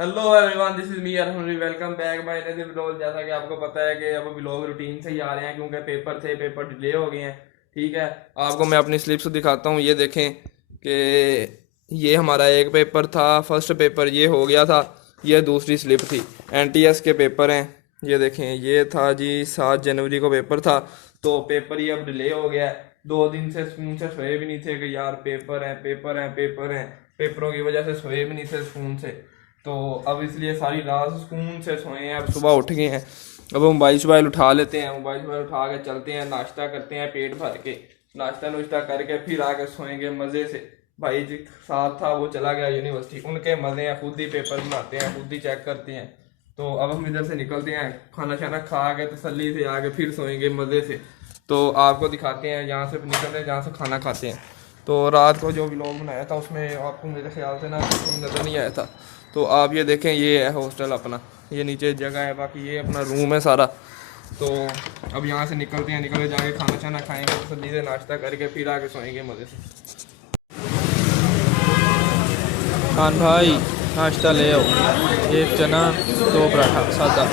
Hello everyone, this is me Arham. Welcome back my another vlog. जैसा कि आपको पता है कि अब व्लॉग रूटीन से ही आ रहे हैं क्योंकि पेपर डिले हो गए हैं। ठीक है, आपको मैं अपनी स्लिप्स दिखाता हूँ। ये देखें कि ये हमारा एक पेपर था, फर्स्ट पेपर ये हो गया था। ये दूसरी स्लिप थी, एनटीएस के पेपर हैं। ये देखें, ये था जी 7 जनवरी को पेपर था, तो पेपर ये अब डिले हो गया है। 2 दिन से स्कूल से सोए भी नहीं थे कि यार पेपर हैं पेपर हैं पेपर हैं। पेपरों की वजह से सोए भी नहीं थे स्कूल से, तो अब इसलिए सारी रात सुकून से सोए हैं। अब सुबह उठ गए हैं, अब मोबाइल शोबाइल उठा लेते हैं। मोबाइल शोबाइल उठा के चलते हैं, नाश्ता करते हैं पेट भर के। नाश्ता नुश्ता करके फिर आके सोएंगे मज़े से। भाई जी साथ था, वो चला गया यूनिवर्सिटी, उनके मज़े हैं, खुद ही पेपर बनाते हैं, खुद ही चेक करते हैं। तो अब हम इधर से निकलते हैं, खाना शाना खा के तसल्ली से आके फिर सोएंगे मज़े से। तो आपको दिखाते हैं, यहाँ से निकलते हैं जहाँ से खाना खाते हैं। तो रात को जो व्लॉग बनाया था उसमें आपको मेरे ख्याल से ना नज़र नहीं आया था। तो आप ये देखें, ये है हॉस्टल अपना, ये नीचे जगह है, बाकी ये अपना रूम है सारा। तो अब यहाँ से निकलते हैं, निकल जाके खाना शाना खाएंगे तसल्ली से, नाश्ता करके फिर आके सोएंगे मज़े से। खान भाई नाश्ता ले आओ, 1 चना 2 पराठा सादा।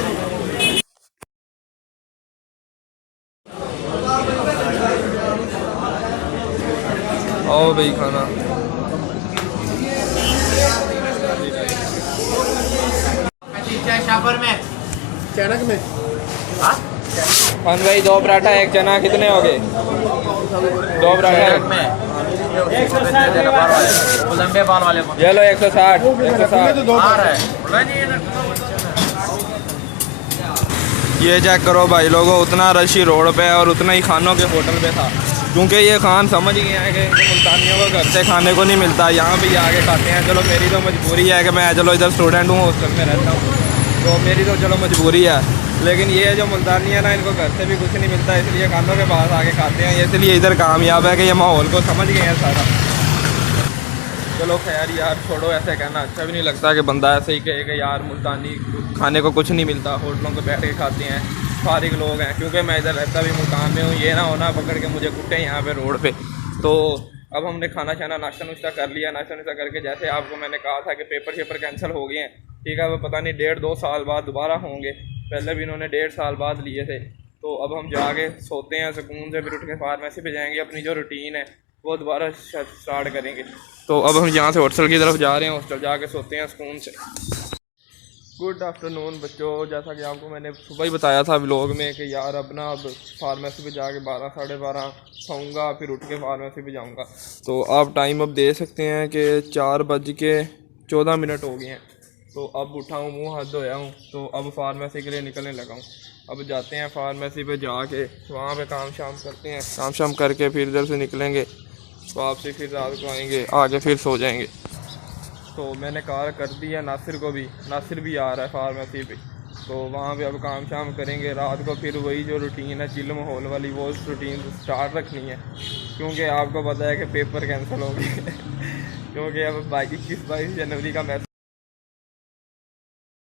आओ भाई खाना। शापर में चैनक में खान भाई 2 पराठा 1 चना कितने हो गए? 2 पराठा में लंबे बाल वाले को ये लो 160 160 आ रहा है। ये चेक करो भाई लोगों, उतना रशी रोड पे है और उतना ही खानों के होटल पे था, क्योंकि ये खान समझ गए हैं कि मुल्तानियों को घर से खाने को नहीं मिलता, यहाँ भी आके खाते हैं। चलो मेरी तो मजबूरी है कि मैं चलो इधर स्टूडेंट हूँ, हॉस्टल में रहता हूँ, तो मेरी तो चलो मजबूरी है। लेकिन ये जो मुल्तानी है ना, इनको घर से भी कुछ नहीं मिलता, इसलिए खानों के पास आके खाते हैं। इसलिए इधर कामयाब है कि ये माहौल को समझ गए हैं सारा। चलो खैर यार छोड़ो, ऐसे कहना अच्छा भी नहीं लगता कि बंदा ऐसे ही कहे कि यार मुल्तानी खाने को कुछ नहीं मिलता, होटलों पे बैठ के खाते हैं, फारिग लोग हैं। क्योंकि मैं इधर रहता भी मुल्तान में हूँ, ये ना होना पकड़ के मुझे कुटे यहाँ पे रोड पे। तो अब हमने खाना शाना नाश्ता नुश्ता कर लिया। नाश्ता नुश्ता करके जैसे आपको मैंने कहा था कि पेपर शेपर कैंसिल हो गए हैं, ठीक है, वो पता नहीं 1.5-2 साल बाद दोबारा होंगे। पहले भी इन्होंने 1.5 साल बाद लिए थे। तो अब हम जाके सोते हैं सुकून से, फिर उठ के फार्मेसी पे जाएंगे, अपनी जो रूटीन है वो दोबारा स्टार्ट करेंगे। तो अब हम यहाँ से हॉस्टल की तरफ जा रहे हैं, हॉस्टल जाके सोते हैं सुकून से। गुड आफ्टरनून बच्चों, जैसा कि आपको मैंने सुबह ही बताया था व्लॉग में कि यार अब ना अब फार्मेसी पे जाके 12 साढ़े 12 सोऊंगा, फिर उठ के फार्मेसी पे जाऊंगा। तो आप टाइम अब दे सकते हैं कि 4:14 हो गए हैं। तो अब उठा हूँ, मुँह हाथ धोया हूँ, तो अब फार्मेसी के लिए निकलने लगा हूँ। अब जाते हैं फार्मेसी पे, जाके वहाँ पे काम शाम करते हैं, काम शाम करके फिर इधर से निकलेंगे वापसी, फिर रात को आएंगे, आगे फिर सो जाएंगे। तो मैंने कॉल कर दी है नासिर को भी, नासिर भी आ रहा है फार्मेसी पे। तो वहाँ पे अब काम शाम करेंगे, रात को फिर वही जो रूटीन है चिल माहौल वाली, वो रूटीन स्टार्ट रखनी है। क्योंकि आपको पता है कि पेपर कैंसिल हो गए क्योंकि अब 21-22 जनवरी का मैसेज